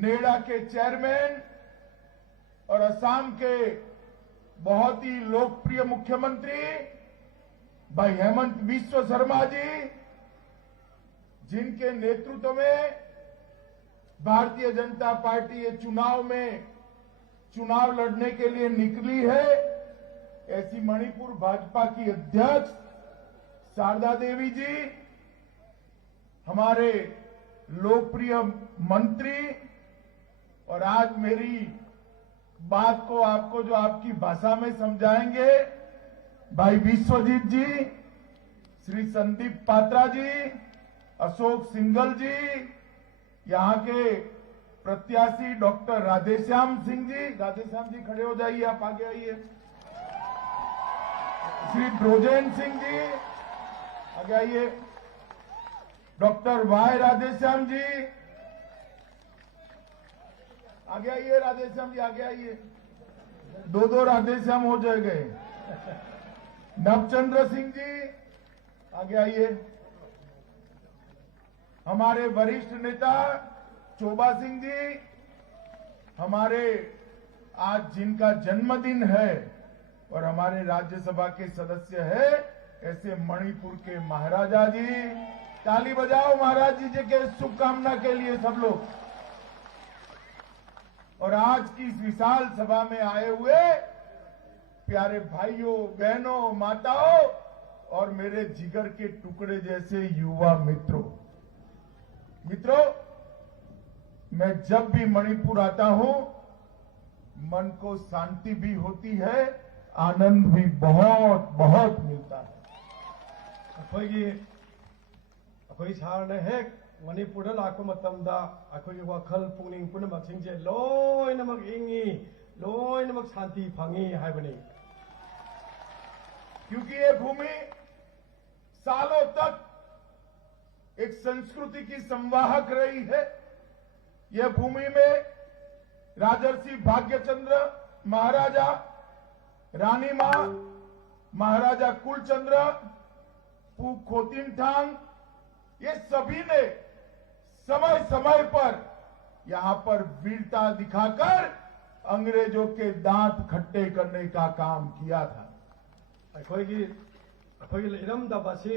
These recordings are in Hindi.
नेडा के चेयरमैन और असम के बहुत ही लोकप्रिय मुख्यमंत्री भाई हेमंत बिस्वा शर्मा जी, जिनके नेतृत्व में भारतीय जनता पार्टी ये चुनाव लड़ने के लिए निकली है, ऐसी मणिपुर भाजपा की अध्यक्ष शारदा देवी जी, हमारे लोकप्रिय मंत्री, और आज मेरी बात को आपको जो आपकी भाषा में समझाएंगे भाई विश्वजीत जी, श्री संदीप पात्रा जी, अशोक सिंघल जी, यहां के प्रत्याशी डॉक्टर राधेश्याम सिंह जी, राधेश्याम जी खड़े हो जाइए, आप आगे आइए, श्री ब्रोजेन सिंह जी आगे आइए, डॉक्टर वाई राधेश्याम जी आगे आइए, राधेश्याम जी आगे आइए, दो राधेश्याम हो जाएंगे, नवचंद्र सिंह जी आगे आइए, हमारे वरिष्ठ नेता चोबा सिंह जी, हमारे आज जिनका जन्मदिन है और हमारे राज्यसभा के सदस्य है, ऐसे मणिपुर के महाराजा जी, ताली बजाओ महाराज जी के शुभकामना के लिए सब लोग। और आज की इस विशाल सभा में आए हुए प्यारे भाइयों, बहनों, माताओं और मेरे जिगर के टुकड़े जैसे युवा मित्रों, मैं जब भी मणिपुर आता हूं मन को शांति भी होती है, आनंद भी बहुत बहुत मिलता है। अखोई सारने हेक मणिपुर लाको मतमदा अखोई वाखल पुनिंग पुनमक सिंजे लोइनमक इंगी लोइनमक शांति फंगी हाइबनी, क्योंकि ये भूमि सालों तक एक संस्कृति की संवाहक रही है। यह भूमि में राजर्षि भाग्यचंद्र महाराजा, रानी मां, महाराजा कुलचंद्र, पू खोतिनठांग, ये सभी ने समय समय पर यहां पर वीरता दिखाकर अंग्रेजों के दांत खट्टे करने का काम किया था। अखोई इरमदा बसी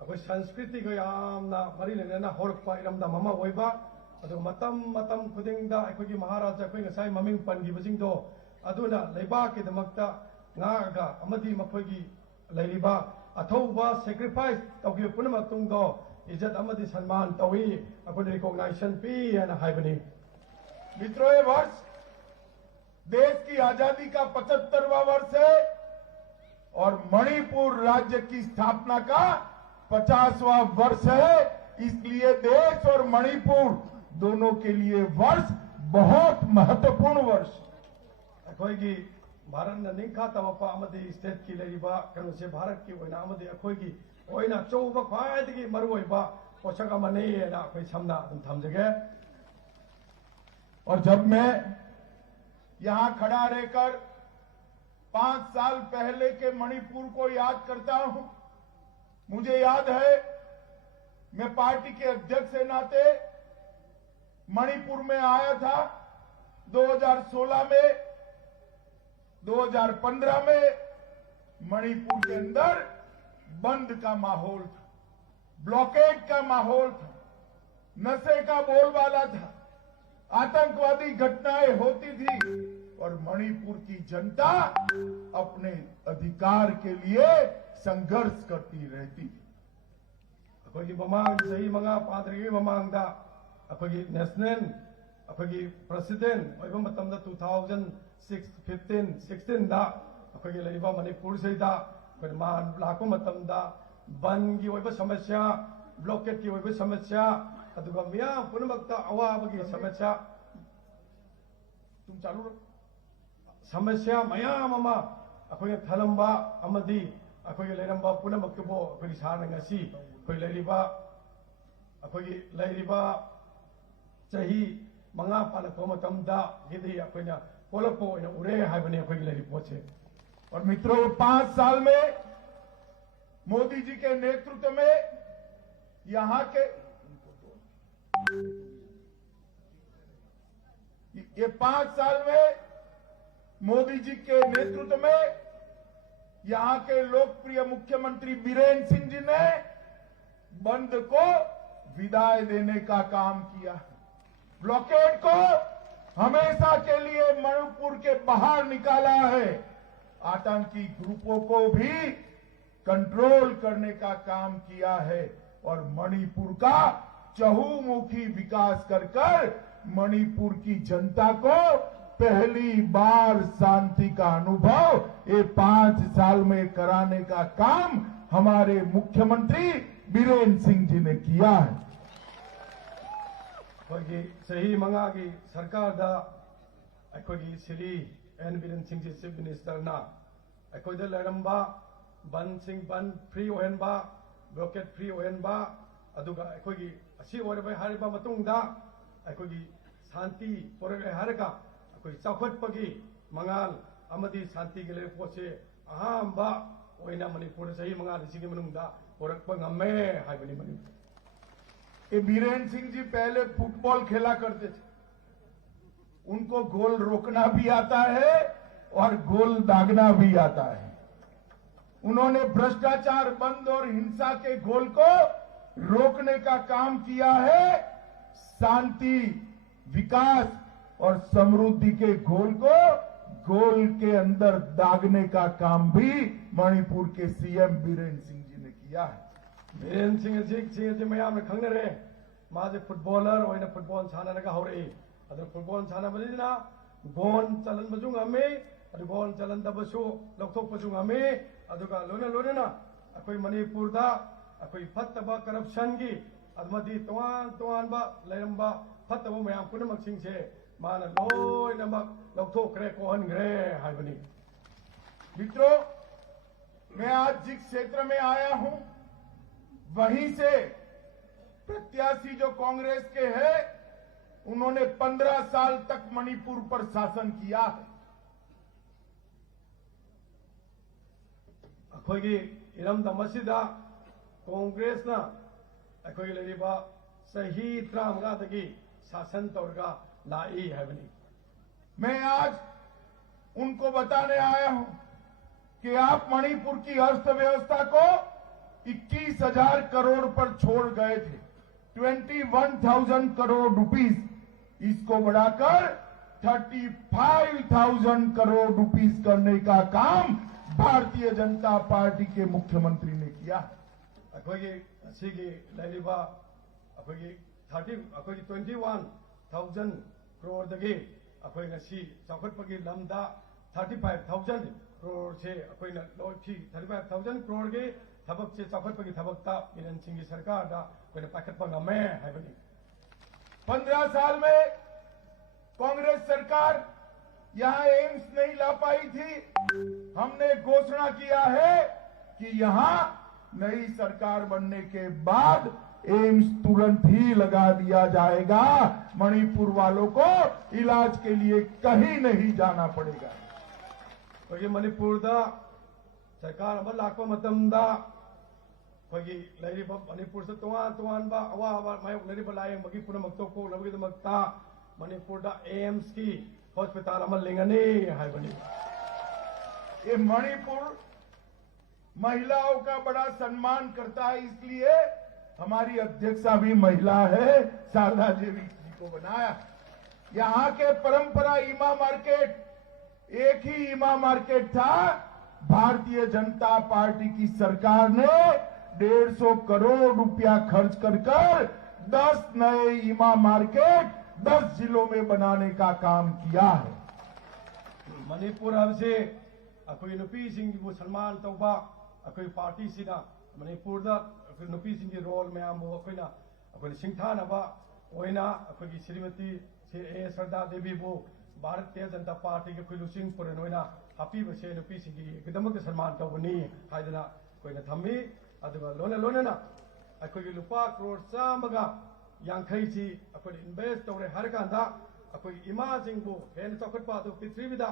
अखोई संस्कृति को यामना मरी लेना होरपा इरमदा ममा ओइबा अदो मतम मतम खुदिंगदा अखोई महाराजा अखोई ngasai ममिंग पनगिबसिंगदो अदुना लेबाके दमक्ता ngaga amadi makhoi leiriba athouba sacrifice tawgi punama tungdo इज्जत अमदी सम्मान तवी अपने रिकॉग्नाइजेशन पी एंड हाइबनी। मित्रों, ये वर्ष देश की आजादी का 75वां वर्ष है और मणिपुर राज्य की स्थापना का 50वां वर्ष है। इसलिए देश और मणिपुर दोनों के लिए वर्ष बहुत महत्वपूर्ण वर्ष। अखोई भारत ने निखा तमपा अमदी स्टेट की लेरिबा कनो से भारत की ओइना अमदी अखोई ओइना चौबा ख्वाइदगी मरुओइबा पोषक अमने ना अखोई समना अदुम थमजगे। और जब मैं यहां खड़ा रहकर 5 साल पहले के मणिपुर को याद करता हूं, मुझे याद है मैं पार्टी के अध्यक्ष के नाते मणिपुर में आया था 2016 में, 2015 में मणिपुर के अंदर बंद का माहौल था, ब्लॉकेड का माहौल था, नशे का बोलबाला था, आतंकवादी घटनाएं होती थी और मणिपुर की जनता अपने अधिकार के लिए संघर्ष करती रहती थी। अखोई ममांग सही मंगा पाद्री ममांगदा अखोई नेशनल अखोई प्रेसिडेंट ओइबा मतमदा 2015-16 दा अखोई लेरिबा मणिपुर सेदा अखोई मान लाको मतमदा बन की ओइबा समस्या, ब्लॉकेट की ओइबा समस्या, अदुगा मिया पुनमक्ता अवाबगी समस्या तुम चालू रखो, समस्या मयाम अमा अखोई थलंबा अमदी अखोई लेरंबा पुनमक्तबो अखोई सारनंगसी अखोई लेरिबा चाही मंगा पालको मतमदा गिदी अखोइना पोलको ओइना उरे हाइबने अखोई लेरि पोचे। और मित्रों, 5 साल में मोदी जी के नेतृत्व में यहां के ये 5 साल में मोदी जी के नेतृत्व में यहां के लोकप्रिय मुख्यमंत्री बीरेन सिंह जी ने बंद को विदाई देने का काम किया। ब्लॉकेड को हमेशा के लिए मणिपुर के बाहर निकाला है। आतंकी ग्रुपों को भी कंट्रोल करने का काम किया है और मणिपुर का चहुमुखी विकास कर मणिपुर की जनता को पहली बार शांति का अनुभव ये 5 साल में कराने का काम हमारे मुख्यमंत्री बीरेन सिंह जी ने किया है। सही मंगा की सरकार दा अखोगी Shri N Biren Singh ji chief minister ना अखोद लेरंबा बन सिंह बन फ्री होनबा ब्लॉकेट फ्री होनबा अदुगा अखोगी असी ओरबे हारिबा मतुंगदा अखोगी शांति पोरगे हारका अखोई चाखोटपगी मंगाल अमदी शांति के लिए पोचे अहांबा ओइना मणिपुर सही मंगाल सिंह मनुंगदा पोरकपा ngame हाइबनी मणिपुर। ये बीरेन सिंह जी पहले फुटबॉल खेला करते थे। उनको गोल रोकना भी आता है और गोल दागना भी आता है। उन्होंने भ्रष्टाचार बंद और हिंसा के गोल को रोकने का काम किया है। शांति, विकास और समृद्धि के गोल को गोल के अंदर दागने का काम भी मणिपुर के सीएम बीरेन सिंह जी ने किया है। बीरेन सिंह जी मैम खंगनरे माजे फुटबॉलर और फुटबॉल साननगा हौरे अदर फुटबॉल सानबदिना गोल चलन बजु ngame अदु गोल चलन दबसु लौथोक बजु ngame अदुगा लोना अखोई मणिपुर दा अखोई फत्तबा करप्शन की अदमदी तोवान बा लेरंबा फत्तबा मैम पुनमक सिंह माना लोइनमक लौथोकरे कोहनग्रे हाइबनी। मित्रों, मैं आज जिस क्षेत्र में आया हूं वहीं से प्रत्याशी जो कांग्रेस के हैं उन्होंने 15 साल तक मणिपुर पर शासन किया है। अखोगी इरमदा मसीदा कांग्रेस ना अखोगी लेरिबा सही 35 शासन तौरगा लाई है बनी। मैं आज उनको बताने आया हूं कि आप मणिपुर की अर्थव्यवस्था को 21,000 करोड़ पर छोड़ गए थे। 21,000 करोड़ रुपीस इसको बढ़ाकर 35,000 करोड़ रुपीस करने का काम भारतीय जनता पार्टी के मुख्यमंत्री ने किया। अखोगी असीगी लेरिबा अखोगी 21,000 करोड़ दगे अखोई नसी चौखटपगी लमदा 35,000 करोड़ से अखोई न लोची 35,000 करोड़ के थबक से चौखटपगी थबकता बीरेन सिंह की सरकार दा कोई पैकेट पर ngame है बनी। 15 साल में कांग्रेस सरकार यहां एम्स नहीं ला पाई थी। हमने घोषणा किया है कि यहां नई सरकार बनने के बाद एम्स तुरंत ही लगा दिया जाएगा। मणिपुर वालों को इलाज के लिए कहीं नहीं जाना पड़ेगा। कोई मणिपुर दा सरकार अब लाखों मतमदा कोई लेरिबा मणिपुर से तोवान बा अवा मायोक लेरिबा लायंग बगी पुनमक्तो को लबगी दमक्ता मणिपुर दा एम्स की हॉस्पिटल अमल लेंगने हाय बनी। ये मणिपुर महिलाओं का बड़ा सम्मान करता है, इसलिए हमारी अध्यक्षा भी महिला है, शारदा देवी जी को बनाया। यहाँ के परंपरा ईमा मार्केट एक ही ईमा मार्केट था। भारतीय जनता पार्टी की सरकार ने 150 करोड़ रुपया खर्च कर 10 नए ईमा मार्केट 10 जिलों में बनाने का काम किया है। मणिपुर अब से अखोई नुपी सिंह को सम्मान तौबा अखोई पार्टी सिना मणिपुर दा नुपी सिंह की रोल में आम अखोइना अखोई सिंथानबा ओइना अखोई श्रीमती ए सरदा देवी बो भारतीय जनता पार्टी के कोई लुसिंग पुरन ओइना हापी बसे नुपी सिंह की एकदम के सम्मान तौबनी हाइदना कोइना थम्मी अदुगा लोना अखोई लुपा करोड़ चामगा यांखै सी अखोई इन्वेस्ट तौरे हर कांदा अखोई इमा सिंह बो हेन चौखटपा अदु पृथ्वीदा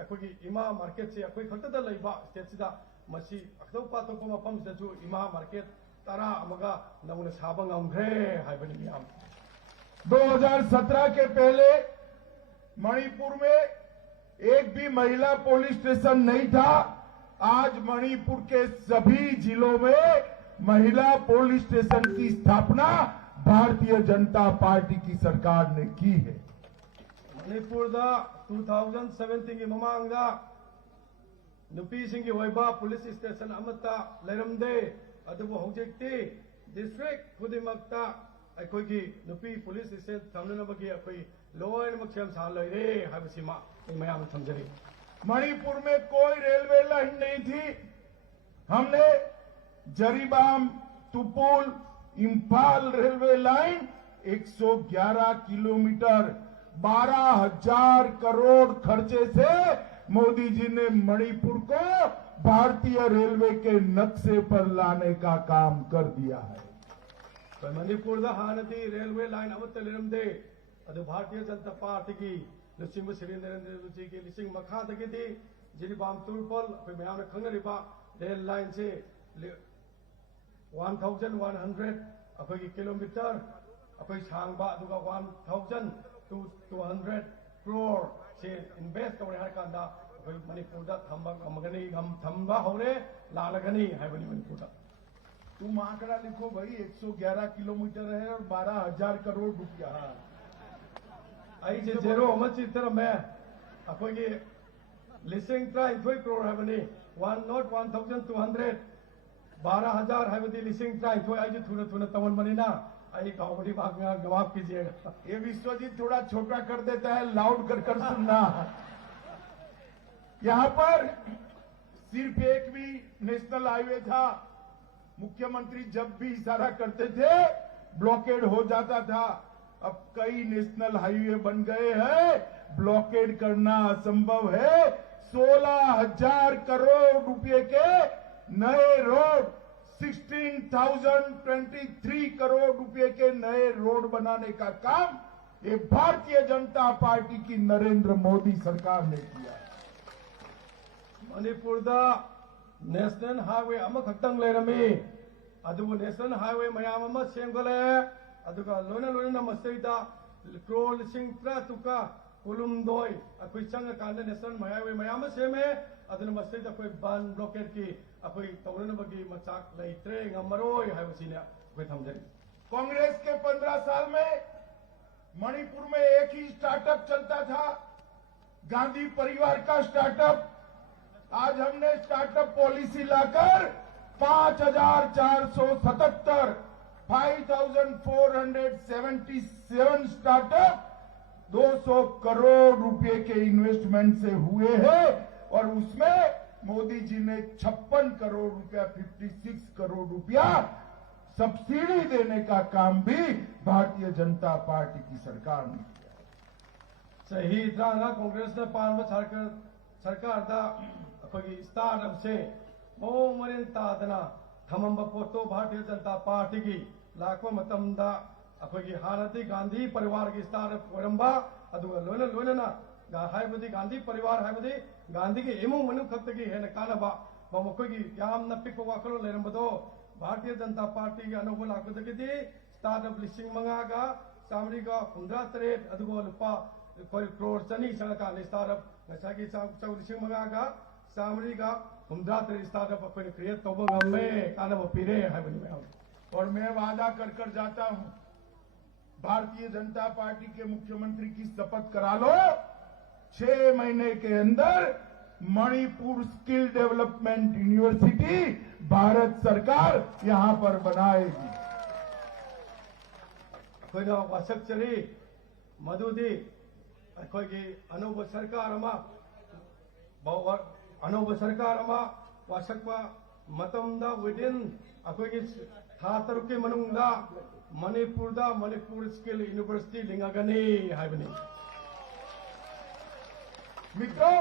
अखोई इमा मार्केट से अखोई खतदा लैबा स्टेट सिदा मसी अखदौपा तो मफम से इमा मार्केट तारा अमगा नौन साबंग अंग्रे हाइबनी मियाम। 2017 के पहले मणिपुर में एक भी महिला पुलिस स्टेशन नहीं था। आज मणिपुर के सभी जिलों में महिला पुलिस स्टेशन की स्थापना भारतीय जनता पार्टी की सरकार ने की है। मणिपुर 2017 की ममांगदा नुपीसिंगी होइबा पुलिस स्टेशन अमता लेरमदे अदुबु हौजेक्ति डिस्ट्रिक्ट खुदिमक्ता अखोगी नुपी पुलिस स्टेशन थमनबगी अखोई लोयनमक सेम सा लैरे हाबसिमा मयाम थमजरी। मणिपुर में कोई रेलवे लाइन नहीं थी। हमने Jiribam Tupul Imphal railway line 111 kilometre 12,000 crore खर्चे से मोदी जी ने मणिपुर को भारतीय रेलवे के नक्शे पर लाने का काम कर दिया है। मणिपुर हानदी रेलवे लाइन अमत लेरमदे अदु भारतीय जनता पार्टी की लुसिंग नरेंद्र जी की लिसिंग मखादगी जिरीबाम तुरपल अखोई मयाम खंगरिबा रेल लाइन से 1,100 अखोई किलोमीटर अखोई सांगबा अदुगा 1,200 करोड़ से इन्वेस्ट तौरे हर कांदा अखोई मणिपुर थंबा गमगनी गम थंबा हौरे लालगनी हाइबनी मणिपुर। तुम आंकड़ा लिखो भाई, 111 किलोमीटर है और 12,000 करोड़ रुपया। आई जेरो चित्र में अखोई लिसिंग 23 करोड़ है 1,200 12,000 है लिसिंग 23 आई थून थून तवन मनीना आई गाँवड़ी जवाब कीजिएगा। ये विश्वजीत थोड़ा छोटा कर देता है, लाउड कर सुनना। यहाँ पर सिर्फ एक भी नेशनल हाईवे था। मुख्यमंत्री जब भी इशारा करते थे ब्लॉकेड हो जाता था। अब कई नेशनल हाईवे बन गए हैं, ब्लॉकेड करना असंभव है। 16,000 करोड़ रुपए के नए रोड, 16,023 करोड़ रुपए के नए रोड बनाने का काम ये भारतीय जनता पार्टी की नरेंद्र मोदी सरकार ने किया। मणिपुर नेशनल हाईवे अमखक्तंग लेरमी अदुबु नेशनल हाईवे मयाम अमा सेमगले अदुगा लोना लोना मसैदा करोड़ लिसिंग 3 कुलुमदोय अखोई चंग कांदा नेशनल हाईवे मयाम सेमे अदुन मसैदा कोई बान ब्लॉकेड की अखोई तौरनबगी मचाक लेत्रे ngamaroy हाइबसिने अखोई थमजरी। कांग्रेस के 15 साल में मणिपुर में एक ही स्टार्टअप चलता था, गांधी परिवार का स्टार्टअप। आज हमने स्टार्टअप पॉलिसी लाकर 5,477 5,477 स्टार्टअप 200 करोड़ रुपए के इन्वेस्टमेंट से हुए हैं और उसमें मोदी जी ने 56 करोड़ रुपया 56 करोड़ रुपया सब्सिडी देने का काम भी भारतीय जनता पार्टी की सरकार ने किया। सही तरह कांग्रेस ने पार्व सरकार अखोई स्टार्टअप से मौंग मरिन तादना थमंब पोतो भारतीय जनता पार्टी की लाखों मतमदा अखोई हानती गांधी परिवार की स्टार्टअप ओरंबा अदुगा लोना लोना हाइबदी गांधी परिवार हाइबदी गांधी की इमुंग मनुंग खक्तगी हेन कानबा ममकोगी यामना पिक वाखलो लेरंबदो भारतीय जनता पार्टी की अनोबो लाखदगी स्टार्टअप लिसिंग मंगागा सामरीगा 103 अदुगो लुपा कोई करोड़ चनी संगका स्टार्टअप नसागी चौ लिसिंग मंगागा सामरीगा 103 स्टार्टअप अपन क्रिएट तोबो गम्मे कानबो पीरे हाइबनी में। और मैं वादा कर जाता हूं, भारतीय जनता पार्टी के मुख्यमंत्री की शपथ करा लो, 6 महीने के अंदर Manipur skill development university Bharat सरकार यहां पर बनाएगी। अखोइना वासकचरी मधुदी अखोइगी अनोब सरकार अनोब सरकार वासकपा मतमदा विदिन अखोइगी था तरुक मनुंगदा मणिपुर स्किल यूनिवर्सिटी लिंगागनी हाइबनी। मित्रों,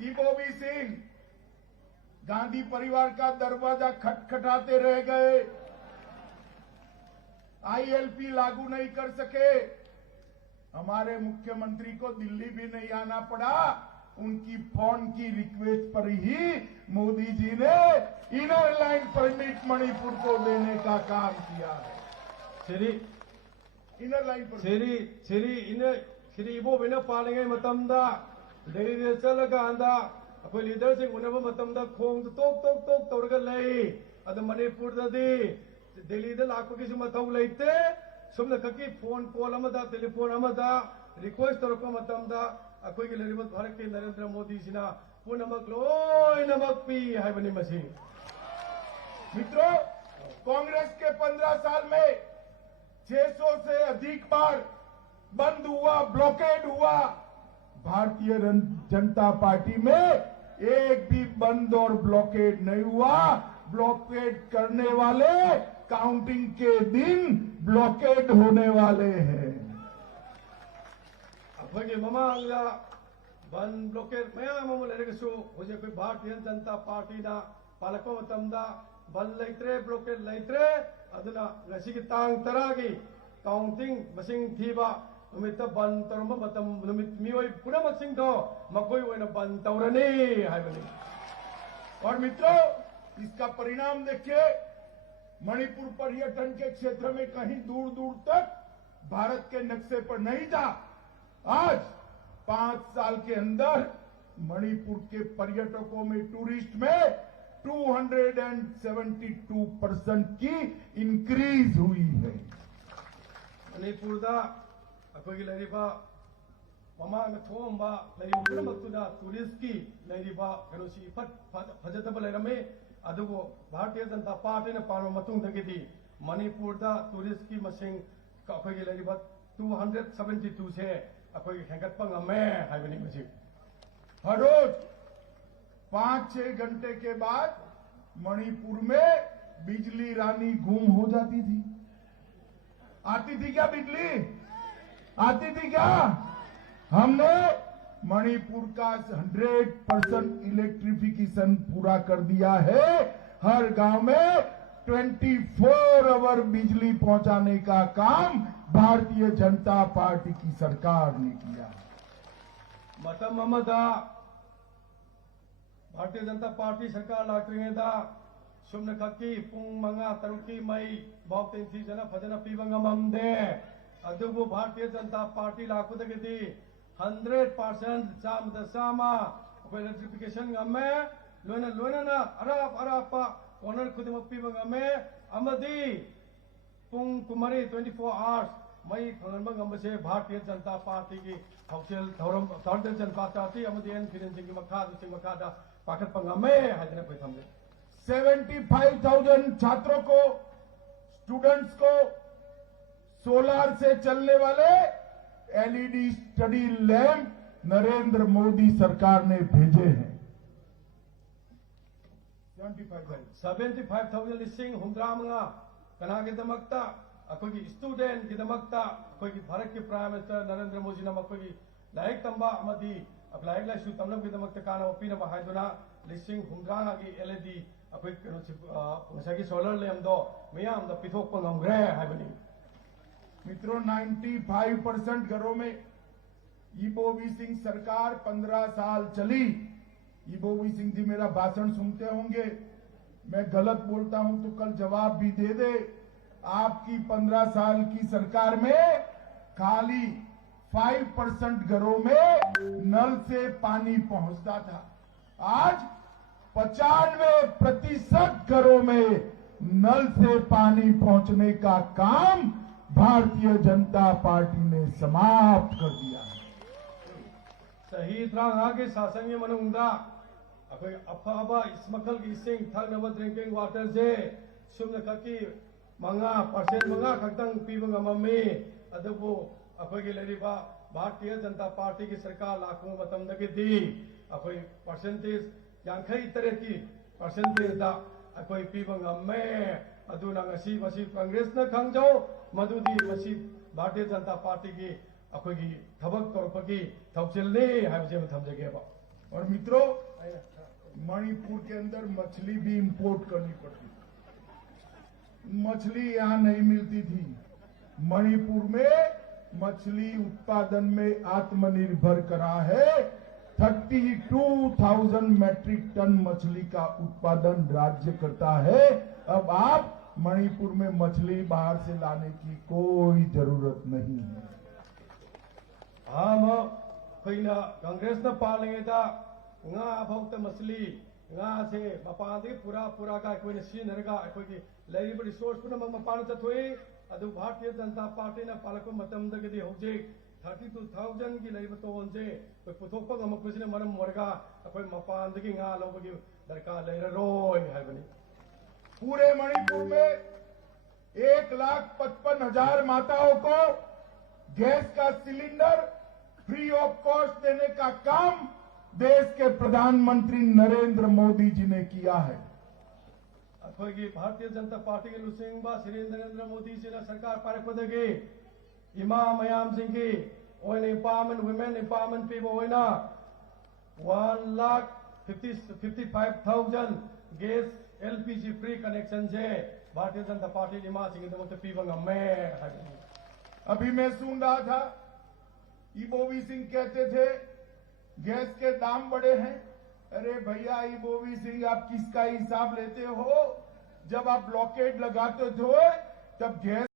ईबोबी सिंह गांधी परिवार का दरवाजा खटखटाते रह गए, आईएलपी लागू नहीं कर सके। हमारे मुख्यमंत्री को दिल्ली भी नहीं आना पड़ा, उनकी फोन की रिक्वेस्ट पर ही मोदी जी ने इनर लाइन परमिट मणिपुर को देने का काम किया है। श्री इनर लाइन पर श्री इबोबेना पालिंगै मतमदा दिल्ली चलगांदा अखोई लीडर सिंह उनबा मतमदा खोंग टोक टोक टोक तौरगा लई अद मणिपुर ददी दिल्ली दा लाखपगी मथौ लेते सुमना ककी फोन कॉल अमदा टेलीफोन अमदा रिक्वेस्ट तौरपा मतमदा अखोई के लरिबत भारत के नरेंद्र मोदी सिना पुनमक लोइनमक पी हाइबनी मसी। मित्रों, कांग्रेस के 15 साल में 600 से अधिक बार बंद हुआ, ब्लॉकेड हुआ। भारतीय जनता पार्टी में एक भी बंद और ब्लॉकेड नहीं हुआ। ब्लॉकेड करने वाले काउंटिंग के दिन ब्लॉकेड होने वाले हैं। अखोई ममांगा बंद ब्लॉकेड मयाम अमु लेरगसु होजे कोई भारतीय जनता पार्टी ना पालको मतमदा बंद लेत्रे ब्लॉकेड लेत्रे अदुना ngasi ki tang taragi counting मसिंग थीबा नुमित बंद तौरम मतम नुमित मियोय पुनमक सिंह दो मकोई ओइना बंद तौरनी हाइबनी। और मित्रों, इसका परिणाम देखिए, मणिपुर पर्यटन के क्षेत्र में कहीं दूर दूर तक भारत के नक्शे पर नहीं था। आज 5 साल के अंदर मणिपुर के पर्यटकों में, टूरिस्ट में 272% की इंक्रीज हुई है। मणिपुर दा अखोई की लरिबा ममांग थोंबा लरिबा पुनमक्तुना टूरिस्ट की लरिबा करोसी फजतब लेरमे अदुगो भारतीय जनता पार्टी ने पार्म मतुंगदगिदी मणिपुर दा टूरिस्ट की मसिंग अखोई की लरिबा 272 से अखोई हेंगतपा ngame हाइबनी मसी। हर रोज 5-6 घंटे के बाद मणिपुर में बिजली रानी गुम हो जाती थी। आती थी क्या बिजली? आती थी क्या? हमने मणिपुर का 100% इलेक्ट्रिफिकेशन पूरा कर दिया है। हर गांव में 24 आवर बिजली पहुंचाने का काम भारतीय जनता पार्टी की सरकार ने किया। मतम अमदा भारतीय जनता पार्टी सरकार लाक्रिंगेदा सुमन खकी पुंग मंगा तरुकी मई बाउतें थी जना फजना पीबंगमदे अदुबु Bharatiya Janata party लाकुदगदी 100% चामदा Chama electrification ngame लोना लोना अराप अरापा ओनर खुदमक पीबंगमे अमदी पुंग कुमारी 24 आवर्स मई फंगनबंग ngambase भारतीय जनता पार्टी की हौसल थौरम भारतीय जनता पार्टी अमदी एन फिरेंसिंग की मखा सिंह मखादा पाखत पंगमे हाइदने कोई थमले 75,000 छात्रों को, स्टूडेंट्स को सोलार से चलने वाले LED study lamp Narendra Modi सरकार ने भेजे हैं। 75,000 लिसिंग हुंद्रामंगा कना के दमकता अखोगी स्टूडेंट की दमकता अखोगी भारत के प्राइम मिनिस्टर नरेंद्र मोदी नम अखोगी लाइक तंबा अमदी अब लाइक लाइक शु तमनम की दमकता काना ओपीना बहाइदुना लिसिंग हुंद्रांगा की एलईडी अखोई की सोलर लैंप दो मियाम द पिथोक पंगमग्रे हाइबनी। मित्रों, 95% घरों में ईबोवी सिंह सरकार 15 साल चली। ईबोवी सिंह जी मेरा भाषण सुनते होंगे, मैं गलत बोलता हूं तो कल जवाब भी दे दे। आपकी 15 साल की सरकार में खाली 5% घरों में नल से पानी पहुंचता था। आज 95% घरों में नल से पानी पहुंचने का काम भारतीय जनता पार्टी ने समाप्त कर दिया है। सही तरह आगे शासन में मनुंगा अखोई अफाबा स्मगल की सिंह थगनब ड्रिंकिंग वाटर से सुमन खकी मंगा परसेंट मंगा खतंग पीबंग मम्मी अदबो अखोई की लरिबा भारतीय जनता पार्टी की सरकार लाखों मतम दगी अखोई परसेंटेज 53 की परसेंटेज दा अखोई पीबंग अम्मे अदुना ngasi masi कांग्रेस न खंगजो मधुदी मसी भारतीय जनता पार्टी की अखोई की थबक तौरपकी थौचलने हाइबसे में थमजगेबा। और मित्रों, मणिपुर के अंदर मछली भी इंपोर्ट करनी पड़ती थी। मछली यहां नहीं मिलती थी। मणिपुर में मछली उत्पादन में आत्मनिर्भर करा है। 32,000 मैट्रिक टन मछली का उत्पादन राज्य करता है। अब आप मणिपुर में मछली बाहर से लाने की कोई जरूरत नहीं है। ꯑꯩꯈꯣꯏꯅ ꯀꯪꯒ꯭ꯔꯦꯁꯅ ꯄꯥꯜꯂꯤꯉꯩꯗ ꯉꯥ ꯐꯥꯎꯗ ꯃꯁꯂꯤ ꯉꯥꯁꯦ ꯃꯄꯥꯟꯗꯒꯤ ꯄꯨꯔꯥꯒ ꯑꯩꯈꯣꯏꯅ ꯁꯤꯖꯤꯟꯅꯔꯒ ꯑꯩꯈꯣꯏꯒꯤ ꯂꯩꯔꯤꯕ ꯔꯤꯁꯣꯔꯁ ꯄꯨꯝꯅꯃꯛ ꯃꯄꯥꯟꯗ ꯆꯠꯊꯣꯛꯏ ꯑꯗꯨ ꯚꯥꯔꯇꯤꯌ ꯖꯅꯇꯥ ꯄꯥꯔꯇꯤꯅ ꯄꯥꯜꯂꯛꯄ ꯃꯇꯝꯗꯒꯤꯗꯤ ꯍꯧꯖꯤꯛ 32,000ꯒꯤ ꯂꯩꯔꯤꯕ ꯇꯣꯟꯁꯦ ꯑꯩꯈꯣꯏ ꯄꯨꯊꯣꯛꯄ ꯉꯝꯃꯛꯄꯁꯤꯅ ꯃꯔꯝ ꯑꯣꯏꯔꯒ ꯑꯩꯈꯣꯏ ꯃꯄꯥꯟꯗꯒꯤ ꯉꯥ ꯂꯧꯕꯒꯤ ꯗꯔꯀꯥꯔ ꯂꯩꯔꯔꯣꯏ ꯍꯥꯏꯕꯅꯤ पूरे मणिपुर में 1,55,000 माताओं को गैस का सिलेंडर फ्री ऑफ कॉस्ट देने का काम देश के प्रधानमंत्री नरेंद्र मोदी जी ने किया है। अखोगी भारतीय जनता पार्टी के लुसिंगबा श्री नरेंद्र मोदी जी ने सरकार पारखपदगी इमा मयाम सिंगी ओइन एम्पावरमेंट वुमेन एम्पावरमेंट पीबो ओइना 1,55,000 गैस LPG फ्री कनेक्शन से भारतीय जनता पार्टी इमा सिंगी दमक पीबो ngame हाइबनी। अभी मैं सुन रहा था ईबोवी सिंह कहते थे गैस के दाम बढ़े हैं। अरे भैया ईबोवी सिंह आप किसका हिसाब लेते हो? जब आप ब्लॉकेड लगाते थे तब गैस